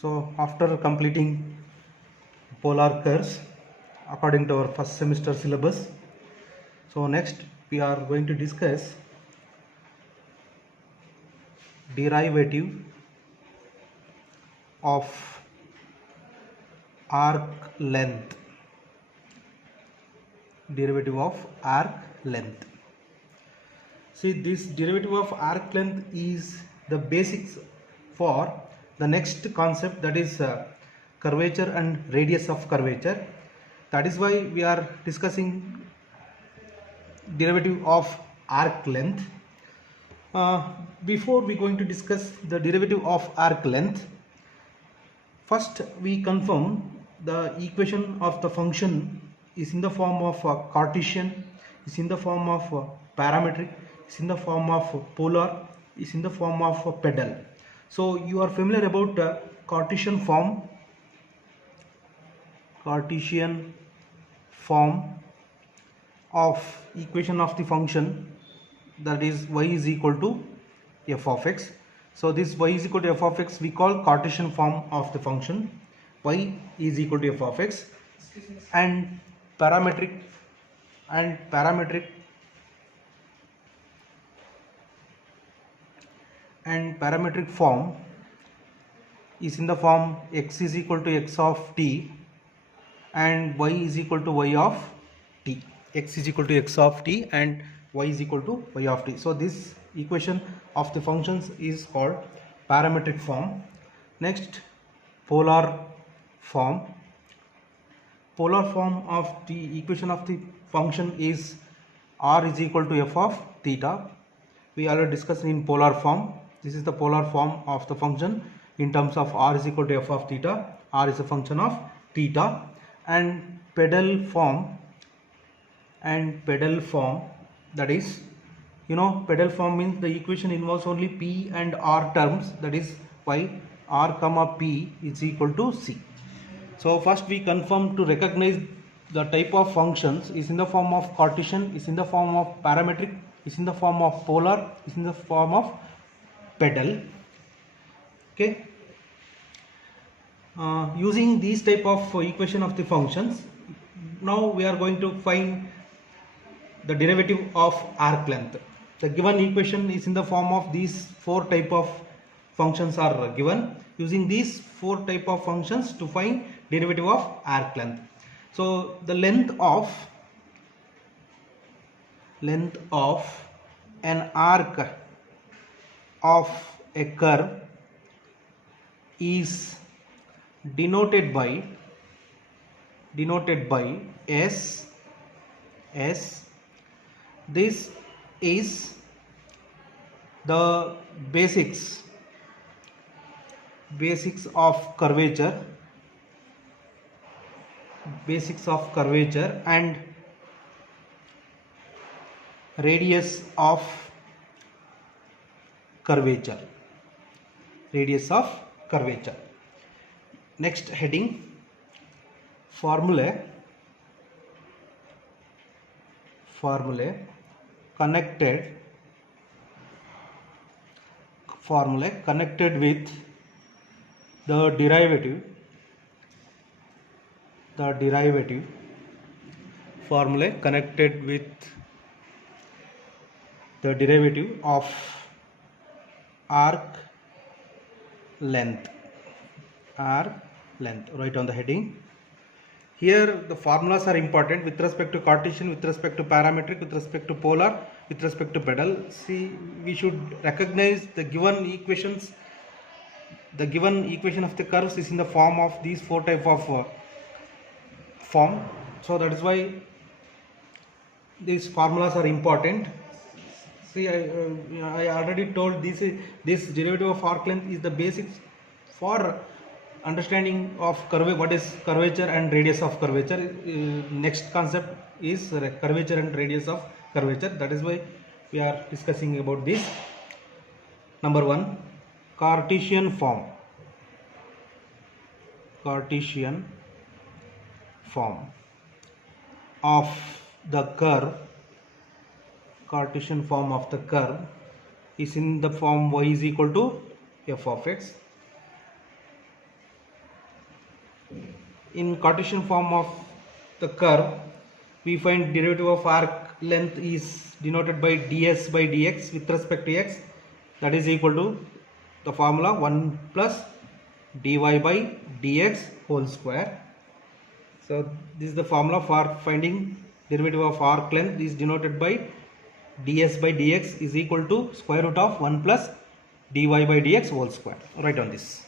So after completing polar curves according to our first semester syllabus, so next we are going to discuss derivative of arc length. Derivative of arc length. See, this derivative of arc length is the basics for the next concept, that is curvature and radius of curvature. That is why we are discussing derivative of arc length. Before we going to discuss the derivative of arc length, first we confirm the equation of the function is in the form of Cartesian, is in the form of parametric, is in the form of polar, is in the form of pedal. So you are familiar about Cartesian form of equation of the function, that is y is equal to f of x. So this y is equal to f of x we call Cartesian form of the function y is equal to f of x, and parametric form is in the form x is equal to x of t and y is equal to y of t. X is equal to x of t and y is equal to y of t. So this equation of the functions is called parametric form. Next, polar form. Polar form of the equation of the function is r is equal to f of theta. We already discussed in polar form. This is the polar form of the function in terms of r is equal to f of theta. R is a function of theta. And pedal form, that is, pedal form means the equation involves only p and r terms, that is why r comma p is equal to c. So first we confirm to recognize the type of functions is in the form of Cartesian, is in the form of parametric, is in the form of polar, is in the form of pedal. Okay. Using these type of equation of the functions, now we are going to find the derivative of arc length. The given equation is in the form of these four type of functions are given. Using these four type of functions to find derivative of arc length. So the length of an arc of a curve is denoted by S. This is the basics of curvature, and radius of curvature. Next heading, formulae connected with the derivative formulae connected with the derivative of arc length. Write on the heading. Here the formulas are important with respect to Cartesian, with respect to parametric, with respect to polar, with respect to pedal. See, we should recognize the given equations. The given equation of the curves is in the form of these four type of form. So that is why these formulas are important. See, I already told this derivative of arc length is the basics for understanding of what is curvature and radius of curvature. Next concept is curvature and radius of curvature. That is why we are discussing about this. Number 1, Cartesian form of the curve. Cartesian form of the curve is in the form y is equal to f of x. In Cartesian form of the curve, we find derivative of arc length is denoted by ds by dx with respect to x, that is equal to the formula 1 plus dy by dx whole square. So this is the formula for finding derivative of arc length is denoted by ds by dx is equal to square root of 1 plus dy by dx whole square. Write on this.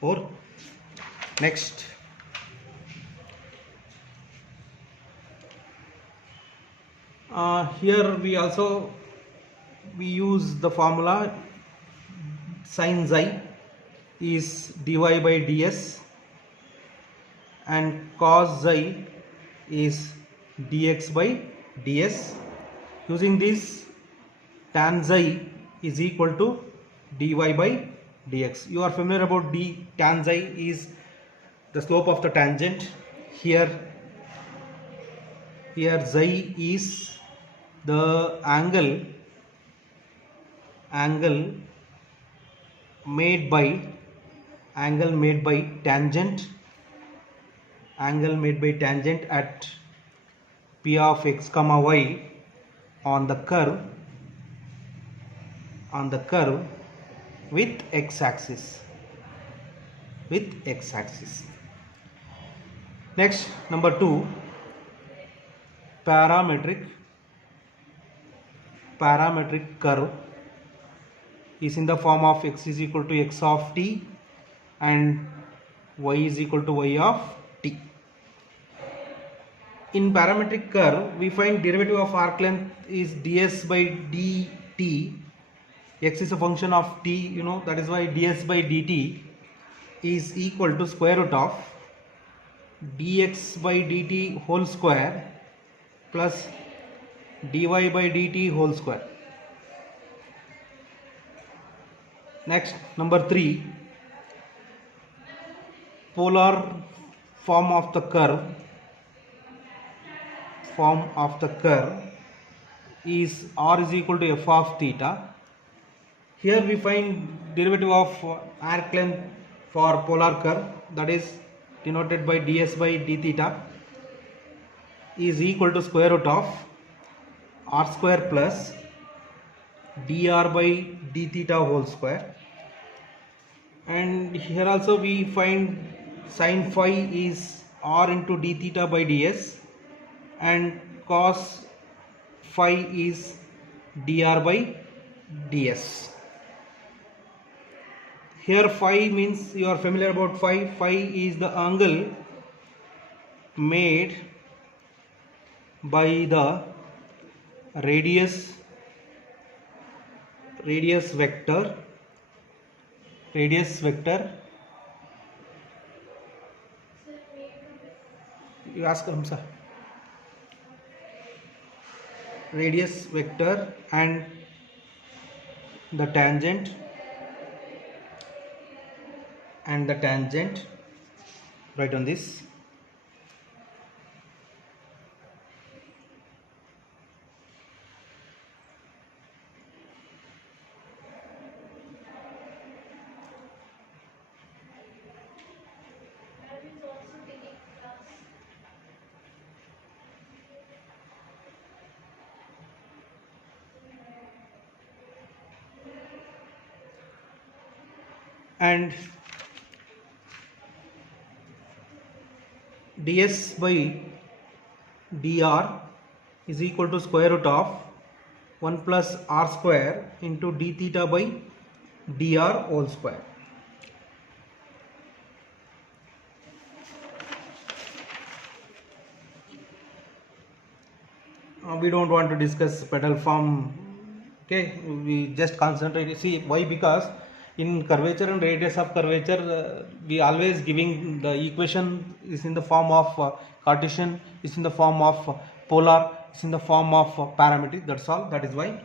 Or next, here we use the formula sin xi is dy by ds and cos xi is dx by ds. Using this, tan xi is equal to dy by dx. You are familiar about tan xi is the slope of the tangent. Here xi is the angle made by tangent at p of x comma y on the curve with x axis. Next, number 2, parametric curve is in the form of x is equal to x of t and y is equal to y of t. In parametric curve, we find derivative of arc length is ds by dt. X is a function of t, that is why ds by dt is equal to square root of dx by dt whole square plus dy by dt whole square. Next, number 3, polar form of the curve is r is equal to f of theta. Here we find derivative of arc length for polar curve, that is denoted by ds by d theta is equal to square root of r square plus dr by d theta whole square. And here also we find sin phi is r into d theta by ds and cos phi is dr by ds. Here phi means, you are familiar about phi. Phi is the angle made by the radius vector you ask Hamza. Radius vector and the tangent right on this. And ds by dr is equal to square root of 1 plus r square into d theta by dr whole square. We don't want to discuss pedal form, okay, we just concentrate. See why? Because in curvature and radius of curvature, we always giving the equation is in the form of Cartesian, is in the form of polar is in the form of parametric. That's all. That is why.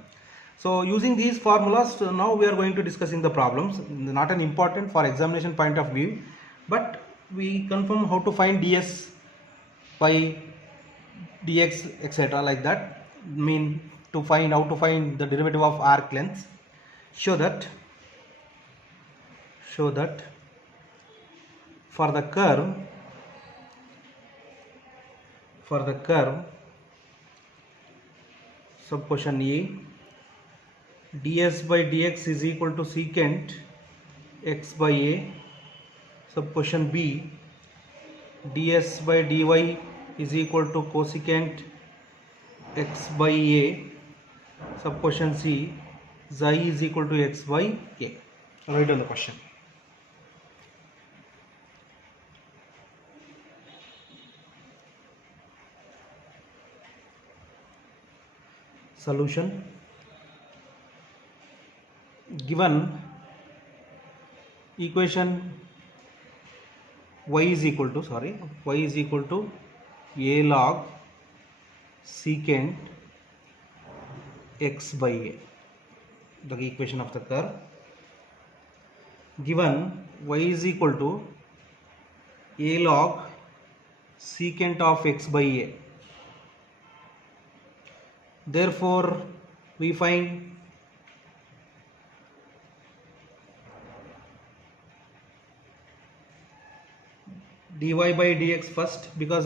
So using these formulas, now we are going to discussing the problems. Not an important for examination point of view, but we confirm how to find ds by dx etc. like that. Mean to find how to find the derivative of arc length. Show that for the curve sub question A, ds by dx is equal to secant x by a. Sub question B, ds by dy is equal to cosecant x by a. Sub question C, xi is equal to x by a. Write on the question. Solution. Given equation y is equal to a log secant x by a, the equation of the curve. Given y is equal to a log secant of x by a, therefore we find dy by dx first, because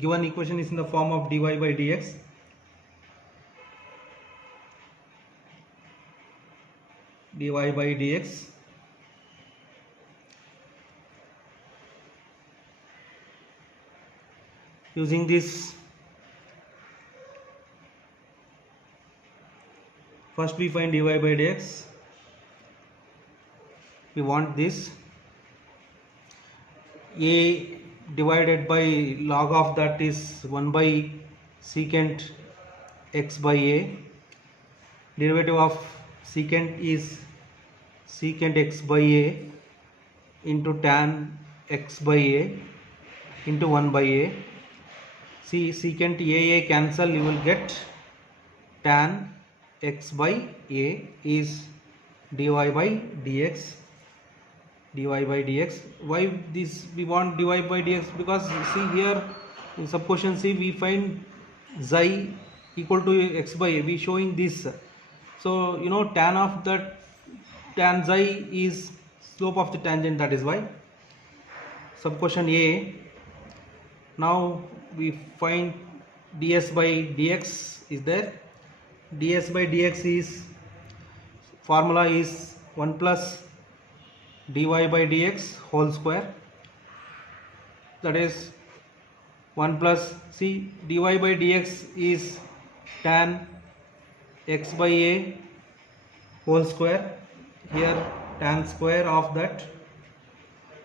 given equation is in the form of dy by dx. Dy by dx using this, first we find dy by dx. We want this a divided by log of that is 1 by secant x by a. Derivative of secant is secant x by a into tan x by a into 1 by a. See, secant a cancel, you will get tan x by a is dy by dx. Why this we want dy by dx? Because see here in sub question C we find xi equal to x by a. We showing this. So you know tan of that, tan xi is slope of the tangent. That is why. Sub question A. Now we find ds by dx is there. Ds by dx is formula is 1 plus dy by dx whole square, that is 1 plus, see dy by dx is tan x by a whole square, here tan square of that,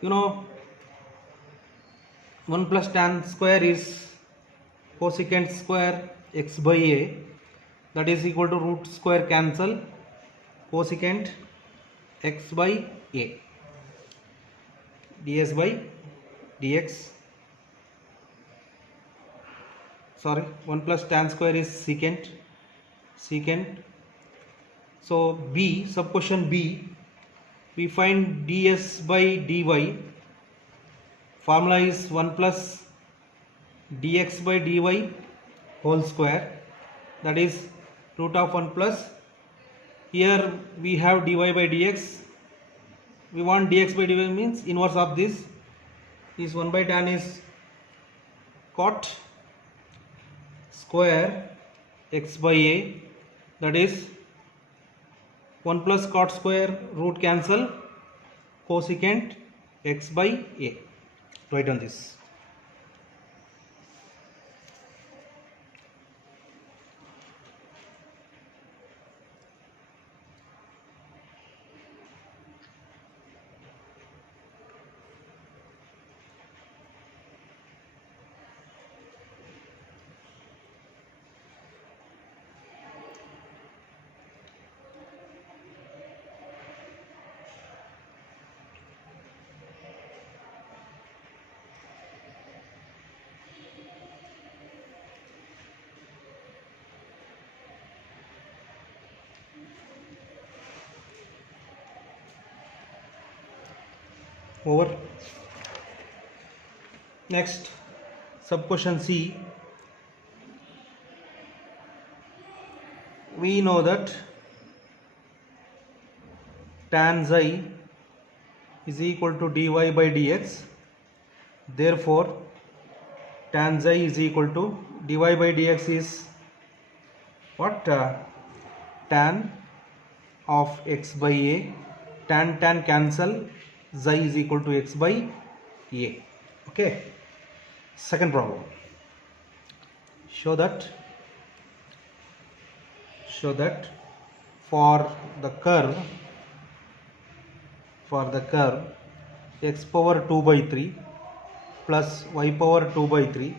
you know 1 plus tan square is cosecant square x by a, that is equal to root square cancel cosecant x by a. ds by dx, sorry 1 plus tan square is secant. So B, sub question B, we find ds by dy, formula is 1 plus dx by dy whole square, that is root of 1 plus, here we have dy by dx, we want dx by dy means inverse of this 1 by tan is cot square x by a, that is 1 plus cot square root cancel cosecant x by a. Write on this. Over. Next, sub question C. We know that tan xi is equal to dy by dx. Therefore, tan xi is equal to dy by dx is what? Tan of x by a. Tan cancel, xi is equal to x by a. Okay. Second problem. Show that for the curve x power 2 by 3 plus y power 2 by 3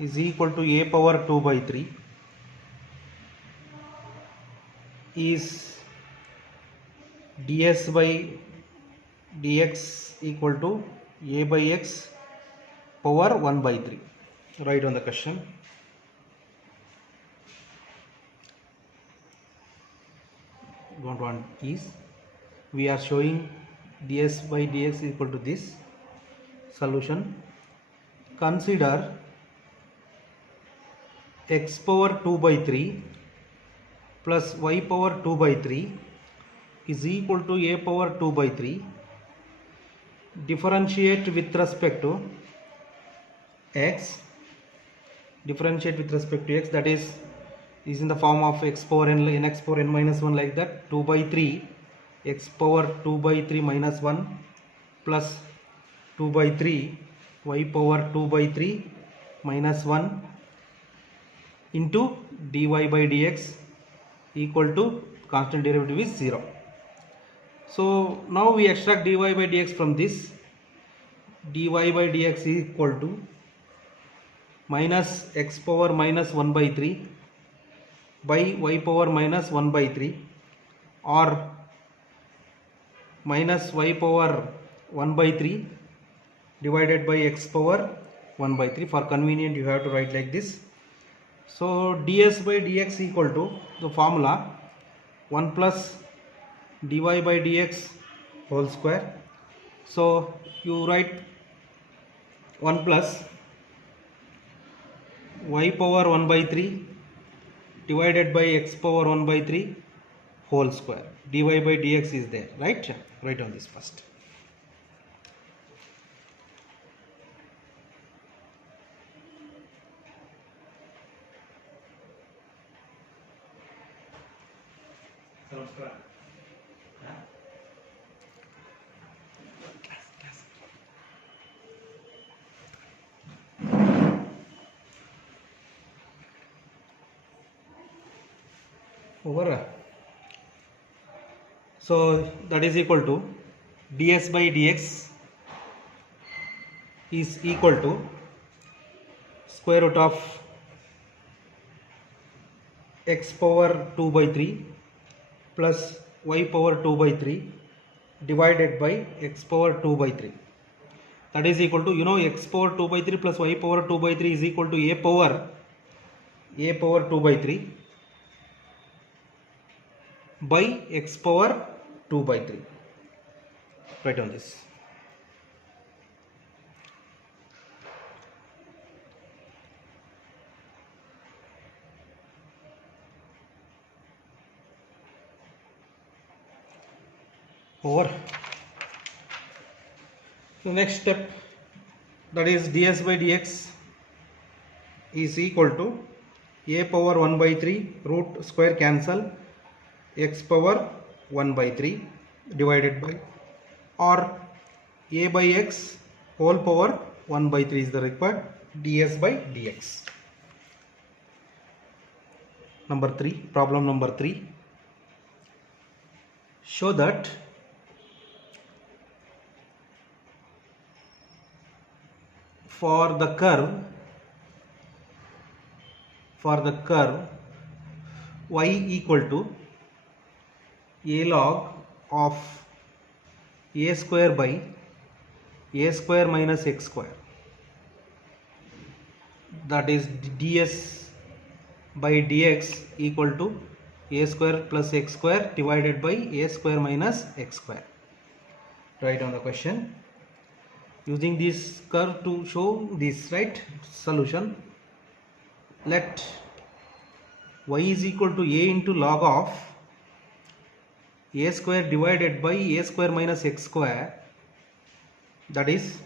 is equal to a power 2 by 3 is ds by dx equal to a by x power 1 by 3. Write on the question. Don't want is we are showing ds by dx equal to this. Solution. Consider x power 2 by 3 plus y power 2 by 3 is equal to a power 2 by 3. Differentiate with respect to x. That is in the form of x power n x power n minus 1, like that. 2 by 3 x power 2 by 3 minus 1 plus 2 by 3 y power 2 by 3 minus 1 into dy by dx equal to constant derivative is 0. So now we extract dy by dx from this. Dy by dx is equal to minus x power minus 1 by 3 by y power minus 1 by 3 or minus y power 1 by 3 divided by x power 1 by 3. For convenient you have to write like this. So ds by dx equal to the formula 1 plus dy by dx whole square. So you write 1 plus y power 1 by 3 divided by x power 1 by 3 whole square. Dy by dx is there, right? Write on this first. Over. So that is equal to ds by dx is equal to square root of x power 2 by 3 plus y power 2 by 3 divided by x power 2 by 3. That is equal to, x power 2 by 3 plus y power 2 by 3 is equal to a power 2 by 3 by x power 2 by 3. Write on this. Over. The next step, that is ds by dx is equal to a power 1 by 3 root square cancel x power 1 by 3 divided by or a by x whole power 1 by 3 is the required ds by dx. Problem number 3. Show that for the curve y equal to a log of a square by a square minus x square, that is ds by dx equal to a square plus x square divided by a square minus x square. Write on the question. using this curve to show this, right? Solution. Let y is equal to a into log of a square divided by a square minus x square. That is,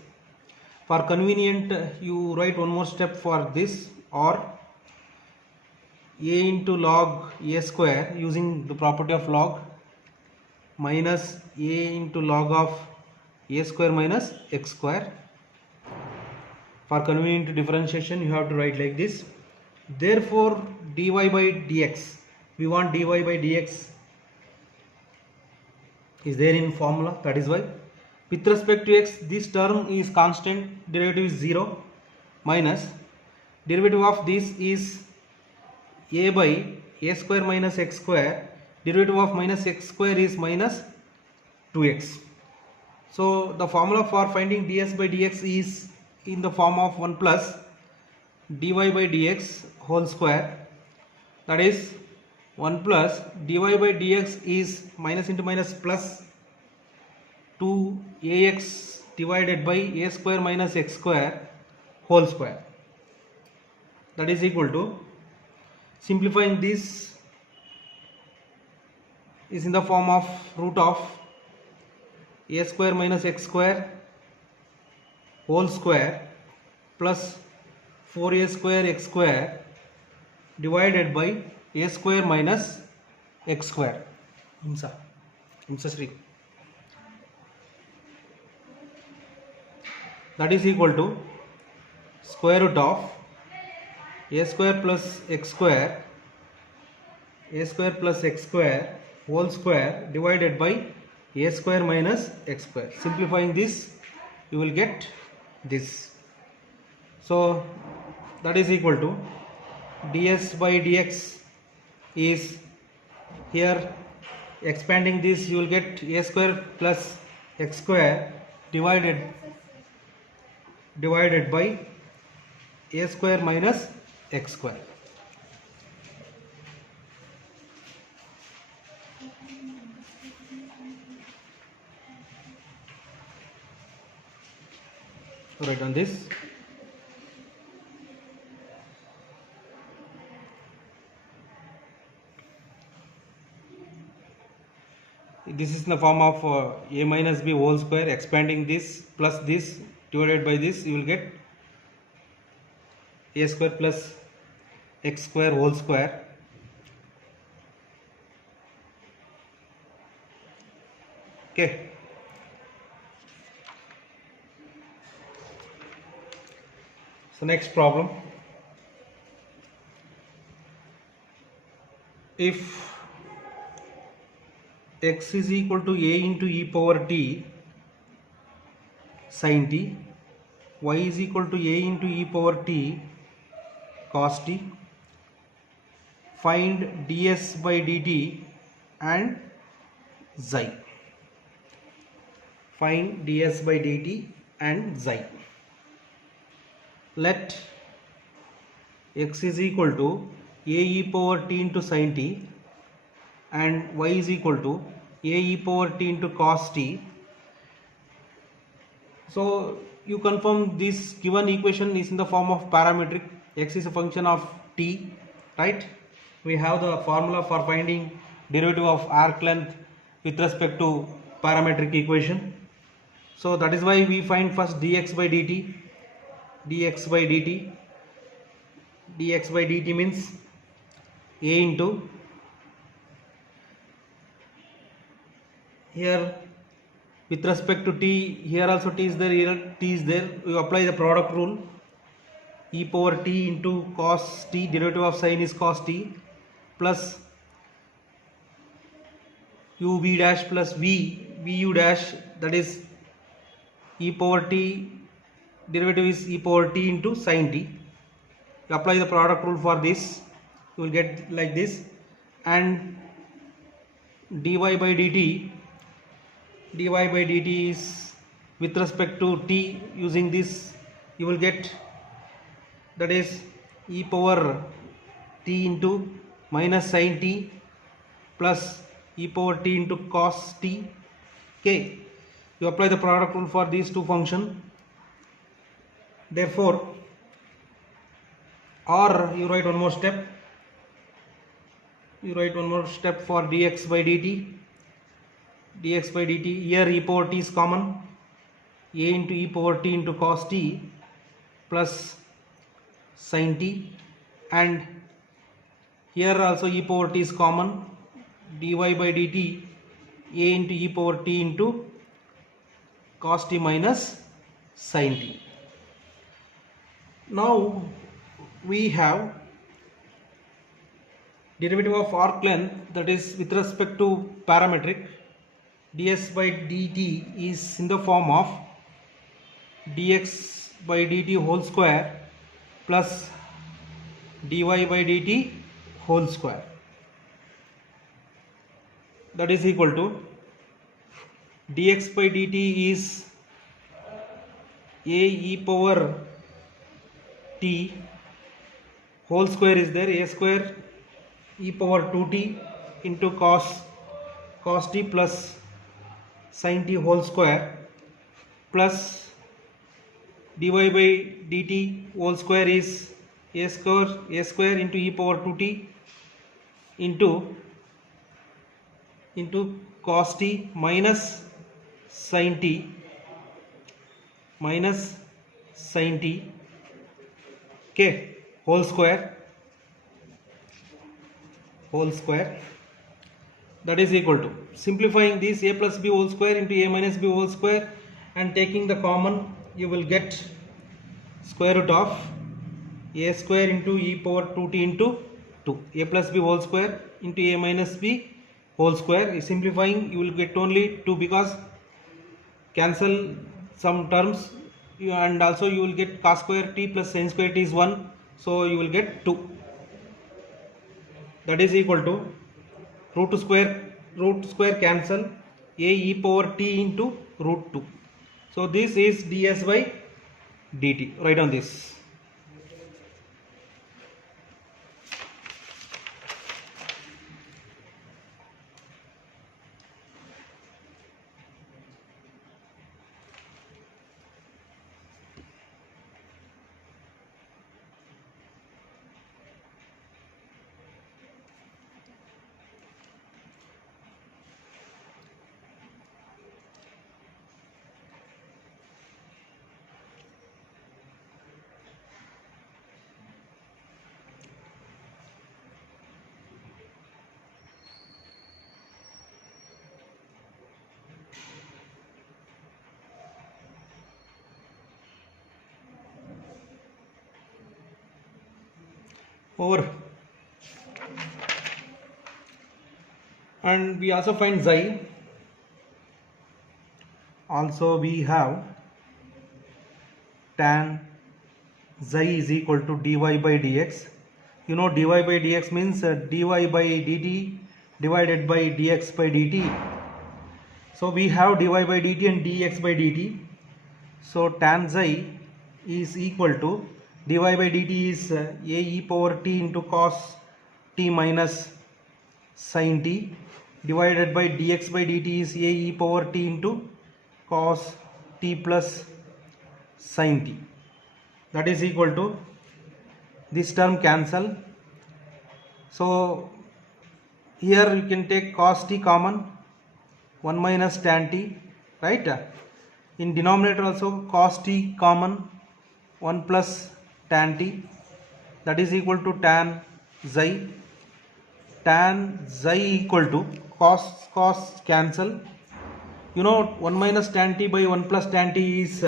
for convenient you write one more step for this, or a into log a square using the property of log minus a into log of a square minus x square. For convenient differentiation you have to write like this. Therefore dy by dx, we want dy by dx is there in formula. That is why with respect to x this term is constant, derivative is 0, minus derivative of this is a by a square minus x square, derivative of minus x square is minus 2x. So the formula for finding ds by dx is in the form of 1 plus dy by dx whole square. That is 1 plus dy by dx is minus into minus plus 2ax divided by a square minus x square whole square. That is equal to, simplifying this is in the form of root of a square minus x square whole square plus 4a square x square divided by a square minus x square. That is equal to square root of a square plus x square whole square divided by a square minus x square. Simplifying this you will get this. So that is equal to ds by dx is, here expanding this you will get a square plus x square divided by a square minus x square. Write on this. This is in the form of a minus b whole square, expanding this plus this divided by this, you will get a square plus x square whole square. Okay. So next problem. If x is equal to a into e power t sin t, y is equal to a into e power t cos t, find ds by dt and xi. Find ds by dt and xi. Let x is equal to a e power t into sin t and y is equal to a e power t into cos t. So you confirm this given equation is in the form of parametric. X is a function of t, right? We have the formula for finding derivative of arc length with respect to parametric equation. So that is why we find first dx by dt. Dx by dt means a into, here with respect to t, here also t is there, here t is there, we apply the product rule, e power t into cos t, derivative of sin is cos t, plus u v dash plus vu dash, that is e power t, derivative is e power t into sin t. You apply the product rule for this, you will get like this, and dy by dt is with respect to t, using this you will get, that is e power t into minus sin t plus e power t into cos t. Okay, you apply the product rule for these two functions, Therefore, or you write one more step. You write one more step for dx by dt. Dx by dt, here e power t is common. A into e power t into cos t plus sin t, and here also e power t is common. Dy by dt, a into e power t into cos t minus sin t. Now we have derivative of arc length, that is with respect to parametric. Ds by dt is in the form of dx by dt whole square plus dy by dt whole square, that is equal to dx by dt is a e power t whole square is there, a square e power 2t into cos t plus sin t whole square plus dy by dt whole square is a square into e power 2t into cos t minus sin t okay, whole square, that is equal to, simplifying this, a plus b whole square into a minus b whole square, and taking the common, you will get square root of a square into e power 2t into 2, a plus b whole square into a minus b whole square. Simplifying, you will get only 2 because cancel some terms, and also you will get cos square t plus sin square t is 1, so you will get 2, that is equal to root square cancel, a e power t into root 2. So this is ds by dt. Write on this. Over, and we also find xi. Also we have tan xi is equal to dy by dx. You know dy by dx means dy by dt divided by dx by dt. So we have dy by dt and dx by dt. So tan xi is equal to dy by dt is a e power t into cos t minus sin t divided by dx by dt is a e power t into cos t plus sin t, that is equal to, this term cancel. So here you can take cos t common, 1 minus tan t, right? In denominator also cos t common, 1 plus tan t, that is equal to tan xi. Tan xi equal to cos cancel. You know 1 minus tan t by 1 plus tan t is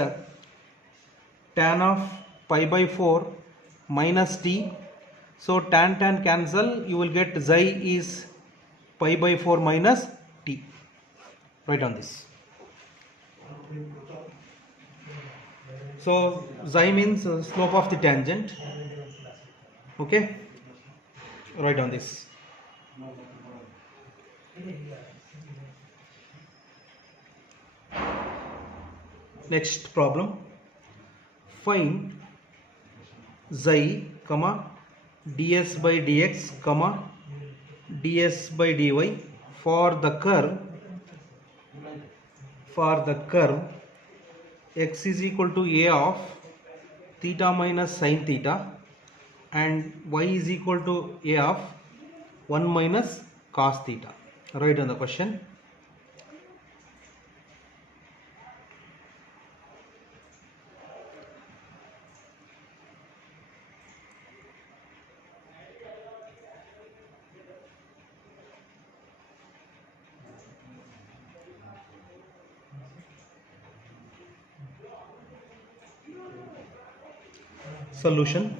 tan of pi by 4 minus t. So tan cancel, you will get xi is pi by 4 minus t. Write on this. So xi means slope of the tangent. Okay, write on this. Next problem, find xi, ds by dx, ds by dy for the curve x is equal to a of theta minus sin theta, and y is equal to a of 1 minus cos theta. Write on the question. Solution.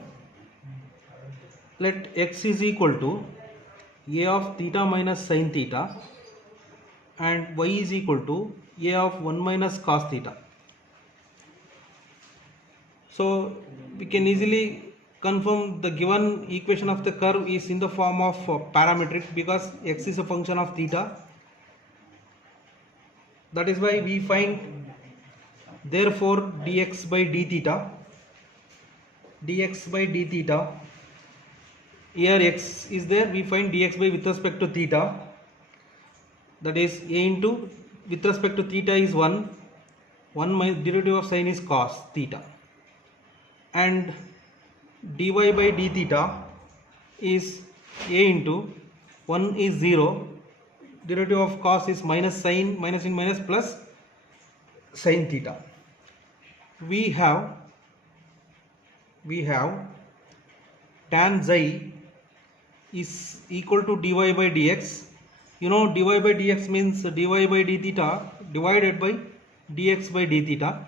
Let x is equal to a of theta minus sin theta and y is equal to a of 1 minus cos theta. So we can easily confirm the given equation of the curve is in the form of parametric, because x is a function of theta. That is why we find, therefore, dx by d theta, here x is there, we find dx by with respect to theta, that is a into with respect to theta is 1 minus derivative of sine is cos theta, and dy by d theta is a into 1 is 0, derivative of cos is minus sine, minus in minus plus sin theta. We have tan xi is equal to dy by dx. You know, dy by dx means dy by d theta divided by dx by d theta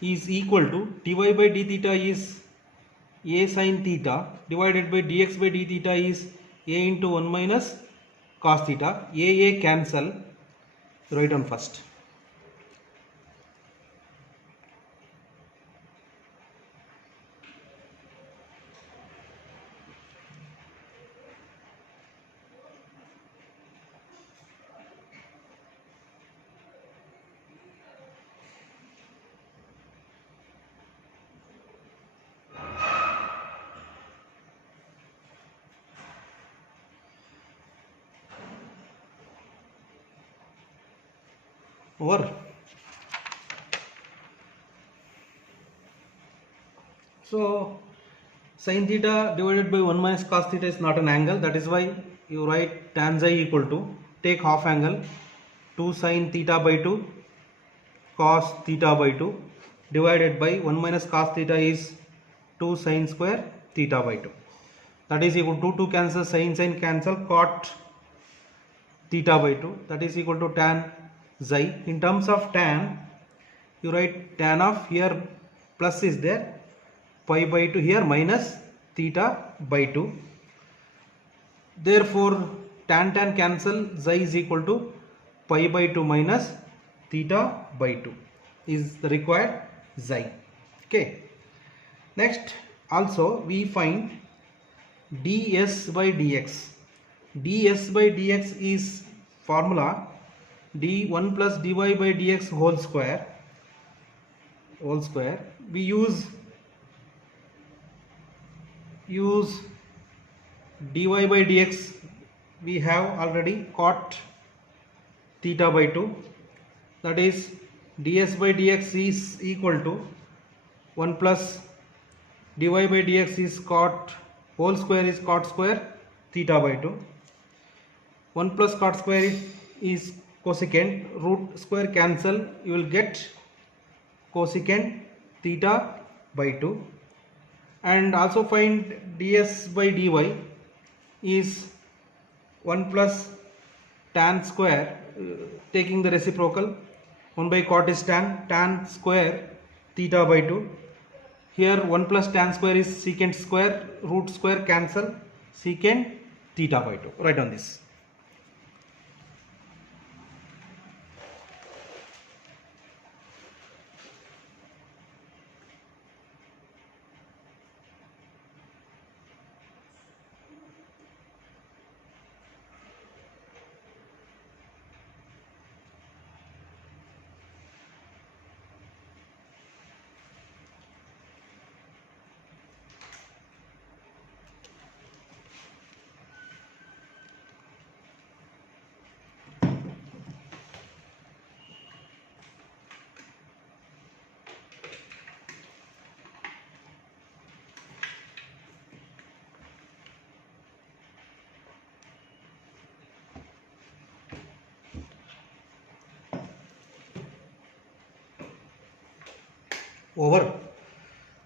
is equal to dy by d theta is a sin theta divided by dx by d theta is a into 1 minus cos theta. A cancel, write on first. Over. So sin theta divided by 1 minus cos theta is not an angle. That is why you write tan xi equal to, take half angle, 2 sin theta by 2 cos theta by 2 divided by 1 minus cos theta is 2 sin square theta by 2. That is equal to 2 cancel, sin cancel, cot theta by 2, that is equal to tan xi. In terms of tan, you write tan of, here plus is there, pi by 2, here minus theta by 2. Therefore tan cancel, xi is equal to pi by 2 minus theta by 2 is the required xi. Okay. Next, also we find ds by dx. ds by dx is formula d1 plus dy by dx whole square. We use dy by dx, we have already cot theta by 2, that is ds by dx is equal to 1 plus dy by dx is cot whole square is cot square theta by 2. 1 plus cot square is cosecant, root square cancel, you will get cosecant theta by 2. And also find ds by dy is 1 plus tan square, taking the reciprocal, 1 by cot is tan square theta by 2. Here 1 plus tan square is secant square, root square cancel, secant theta by 2. Write on this. over.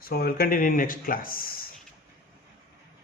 So we'll continue in next class.